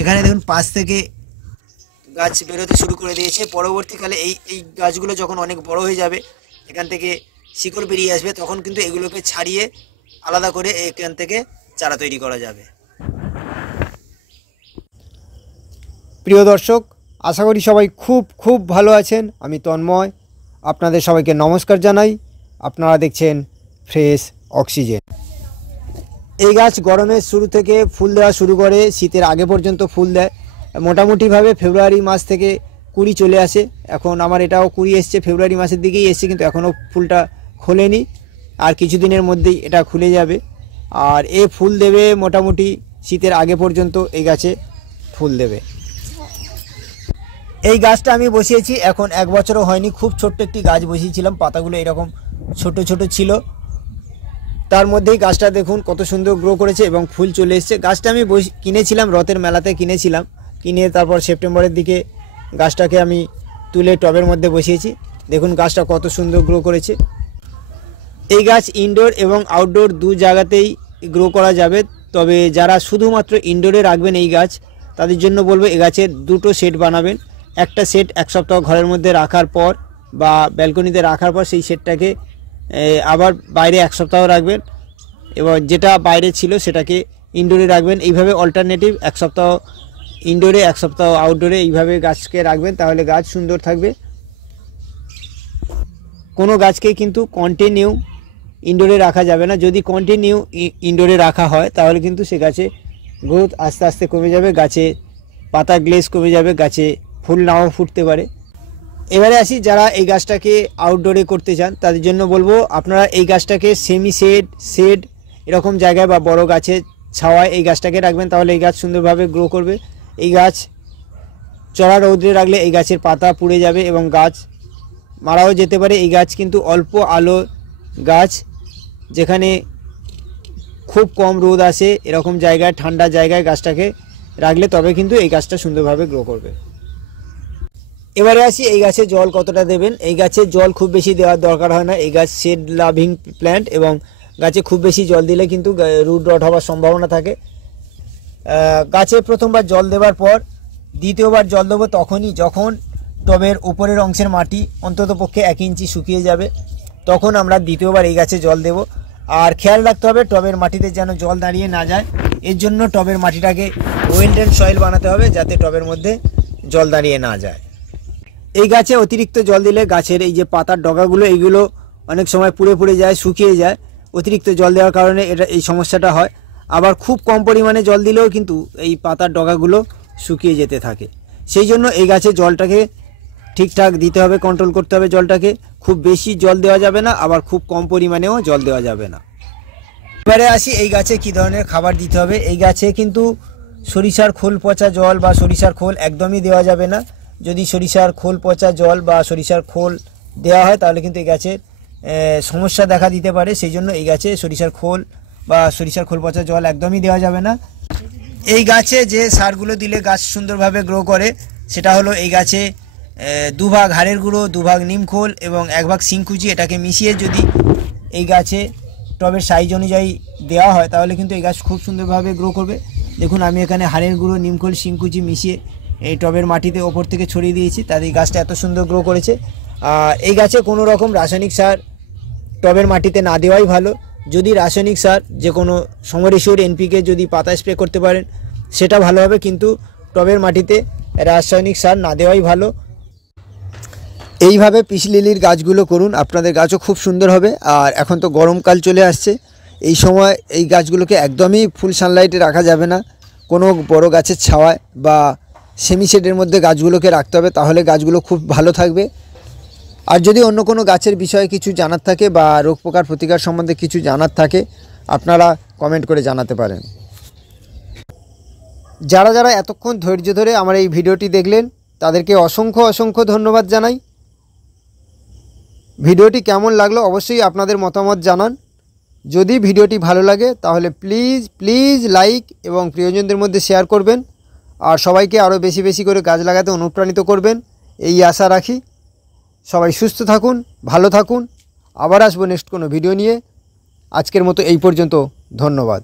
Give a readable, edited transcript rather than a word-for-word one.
এখানে দেখুন পাশ থেকে গাছ বেরোতে শুরু করে দিয়েছে। পরবর্তীকালে এই গাছগুলো যখন অনেক বড় হয়ে যাবে, এখান থেকে শিকড় বেরিয়ে আসবে, তখন কিন্তু এগুলোকে ছাড়িয়ে আলাদা করে এখান থেকে চারা তৈরি করা যাবে। প্রিয় দর্শক, আশা করি সবাই খুব ভালো আছেন। আমি তন্ময় আপনাদের সবাইকে নমস্কার জানাই। আপনারা দেখছেন ফ্রেশ অক্সিজেন। এই গাছ গরমের শুরু থেকে ফুল দেওয়া শুরু করে, শীতের আগে পর্যন্ত ফুল দেয়। মোটামুটিভাবে ফেব্রুয়ারি মাস থেকে কুড়ি চলে আসে। এখন আমার এটাও কুড়ি এসছে, ফেব্রুয়ারি মাসের দিকেই এসছে, কিন্তু এখনও ফুলটা খোলেনি। আর কিছুদিনের মধ্যেই এটা খুলে যাবে। আর এ ফুল দেবে মোটামুটি শীতের আগে পর্যন্ত এই গাছে ফুল দেবে। এই গাছটা আমি বসিয়েছি এখন 1 বছরও হয়নি। খুব ছোট্ট একটি গাছ বসিয়েছিলাম, পাতাগুলো এরকম ছোট ছিল। তার মধ্যেই গাছটা দেখুন কত সুন্দর গ্রো করেছে এবং ফুল চলে এসছে। গাছটা আমি কিনেছিলাম রথের মেলাতে, কিনে তারপর সেপ্টেম্বরের দিকে গাছটাকে আমি তুলে টবের মধ্যে বসিয়েছি। দেখুন গাছটা কত সুন্দর গ্রো করেছে। এই গাছ ইনডোর এবং আউটডোর দু জায়গাতেই গ্রো করা যাবে। তবে যারা শুধুমাত্র ইনডোরে রাখবেন এই গাছ, তাদের জন্য বলবো এই গাছের দুটো সেট বানাবেন। একটা সেট 1 সপ্তাহ ঘরের মধ্যে রাখার পর বা ব্যালকনিতে রাখার পর সেই সেটটাকে আবার বাইরে 1 সপ্তাহ রাখবেন, এবং যেটা বাইরে ছিল সেটাকে ইনডোরে রাখবেন। এইভাবে অল্টারনেটিভ 1 সপ্তাহ ইনডোরে 1 সপ্তাহ আউটডোরে এইভাবে গাছকে রাখবেন, তাহলে গাছ সুন্দর থাকবে। কোনো গাছকে কিন্তু কন্টিনিউ ইনডোরে রাখা যাবে না। যদি কন্টিনিউ ইনডোরে রাখা হয় তাহলে কিন্তু সে গাছে গ্রোথ আস্তে আস্তে কমে যাবে, গাছে পাতা গ্লেজ কমে যাবে, গাছে ফুল নাও ফুটতে পারে। এবারে আসি যারা এই গাছটাকে আউটডোরে করতে চান, তাদের জন্য বলবো আপনারা এই গাছটাকে সেমি শেড এরকম জায়গায় বা বড় গাছের ছাওয়ায় এই গাছটাকে রাখবেন, তাহলে এই গাছ সুন্দরভাবে গ্রো করবে। এই গাছ চড়া রৌদ্রে রাখলে এই গাছের পাতা পুড়ে যাবে এবং গাছ মারাও যেতে পারে। এই গাছ কিন্তু অল্প আলো গাছ, যেখানে খুব কম রোদ আসে এরকম জায়গায়, ঠান্ডা জায়গায় গাছটাকে রাখলে তবে কিন্তু এই গাছটা সুন্দরভাবে গ্রো করবে। এবারে আসি এই গাছে জল কতটা দেবেন। এই গাছে জল খুব বেশি দেওয়ার দরকার হয় না। এই গাছ শেড লাভিং প্ল্যান্ট, এবং গাছে খুব বেশি জল দিলে কিন্তু রুট রট হওয়ার সম্ভাবনা থাকে। গাছে প্রথমবার জল দেওয়ার পর দ্বিতীয়বার জল দেবো তখনই যখন টবের উপরের অংশের মাটি অন্তত পক্ষে 1 ইঞ্চি শুকিয়ে যাবে, তখন আমরা দ্বিতীয়বার এই গাছে জল দেব। আর খেয়াল রাখতে হবে টবের মাটিতে যেন জল দাঁড়িয়ে না যায়। এর জন্য টবের মাটিটাকে ওয়েলডেন সয়েল বানাতে হবে, যাতে টবের মধ্যে জল দাঁড়িয়ে না যায়। এই গাছে অতিরিক্ত জল দিলে গাছের এই যে পাতার ডগাগুলো, এইগুলো অনেক সময় পুড়ে যায়, শুকিয়ে যায়। অতিরিক্ত জল দেওয়ার কারণে এই সমস্যাটা হয়। আবার খুব কম পরিমাণে জল দিলেও কিন্তু এই পাতার ডগাগুলো শুকিয়ে যেতে থাকে। সেই জন্য এই গাছে জলটাকে ঠিকঠাক দিতে হবে, কন্ট্রোল করতে হবে জলটাকে। খুব বেশি জল দেওয়া যাবে না, আবার খুব কম পরিমাণেও জল দেওয়া যাবে না। এবারে আসি এই গাছে কী ধরনের খাবার দিতে হবে। এই গাছে কিন্তু সরিষার খোল পচা জল বা সরিষার খোল একদমই দেওয়া যাবে না। যদি সরিষার খোল পচা জল বা সরিষার খোল দেওয়া হয় তাহলে কিন্তু এই গাছের সমস্যা দেখা দিতে পারে। সেই জন্য এই গাছে সরিষার খোল বা সরিষার খোল পচা জল একদমই দেওয়া যাবে না। এই গাছে যে সারগুলো দিলে গাছ সুন্দরভাবে গ্রো করে সেটা হলো এই গাছে 2 ভাগ হাড়ের গুঁড়ো, 2 ভাগ নিমখোল এবং 1 ভাগ শিংকুচি, এটাকে মিশিয়ে যদি এই গাছে টবের সাইজ অনুযায়ী দেওয়া হয় তাহলে কিন্তু এই গাছ খুব সুন্দরভাবে গ্রো করবে। দেখুন আমি এখানে হাড়ের গুঁড়ো, নিমখোল, শিংকুচি মিশিয়ে এই টবের মাটিতে ওপর থেকে ছড়িয়ে দিয়েছি, তাতে এই গাছটা এত সুন্দর গ্রো করেছে। এই গাছে কোনো রকম রাসায়নিক সার টবের মাটিতে না দেওয়াই ভালো। যদি রাসায়নিক সার যে কোনো সমরেশ্বর NPK যদি পাতা স্প্রে করতে পারেন সেটা ভালো হবে, কিন্তু টবের মাটিতে রাসায়নিক সার না দেওয়াই ভালো। এইভাবে পিস লিলির গাছগুলো করুন, আপনাদের গাছও খুব সুন্দর হবে। আর এখন তো গরমকাল চলে আসছে, এই সময় এই গাছগুলোকে একদমই ফুল সানলাইটে রাখা যাবে না। কোনো বড় গাছের ছাওয়ায় বা সেমি শেডের মধ্যে গাছগুলোকে রাখতে হবে, তাহলে গাছগুলো খুব ভালো থাকবে। আর যদি অন্য কোনো গাছের বিষয়ে কিছু জানার থাকে বা রোগ পোকার প্রতিকার সম্বন্ধে কিছু জানার থাকে, আপনারা কমেন্ট করে জানাতে পারেন। যারা এতক্ষণ ধৈর্য ধরে আমার এই ভিডিওটি দেখলেন তাদেরকে অসংখ্য ধন্যবাদ জানাই। ভিডিওটি কেমন লাগলো অবশ্যই আপনাদের মতামত জানান। যদি ভিডিওটি ভালো লাগে তাহলে প্লিজ লাইক এবং প্রিয়জনদের মধ্যে শেয়ার করবেন, আর সবাইকে আরও বেশি করে গাছ লাগাতে অনুপ্রাণিত করবেন, এই আশা রাখি। সবাই সুস্থ থাকুন, ভালো থাকুন। আবার আসবো নেক্সট কোনো ভিডিও নিয়ে। আজকের মতো এই পর্যন্ত, ধন্যবাদ।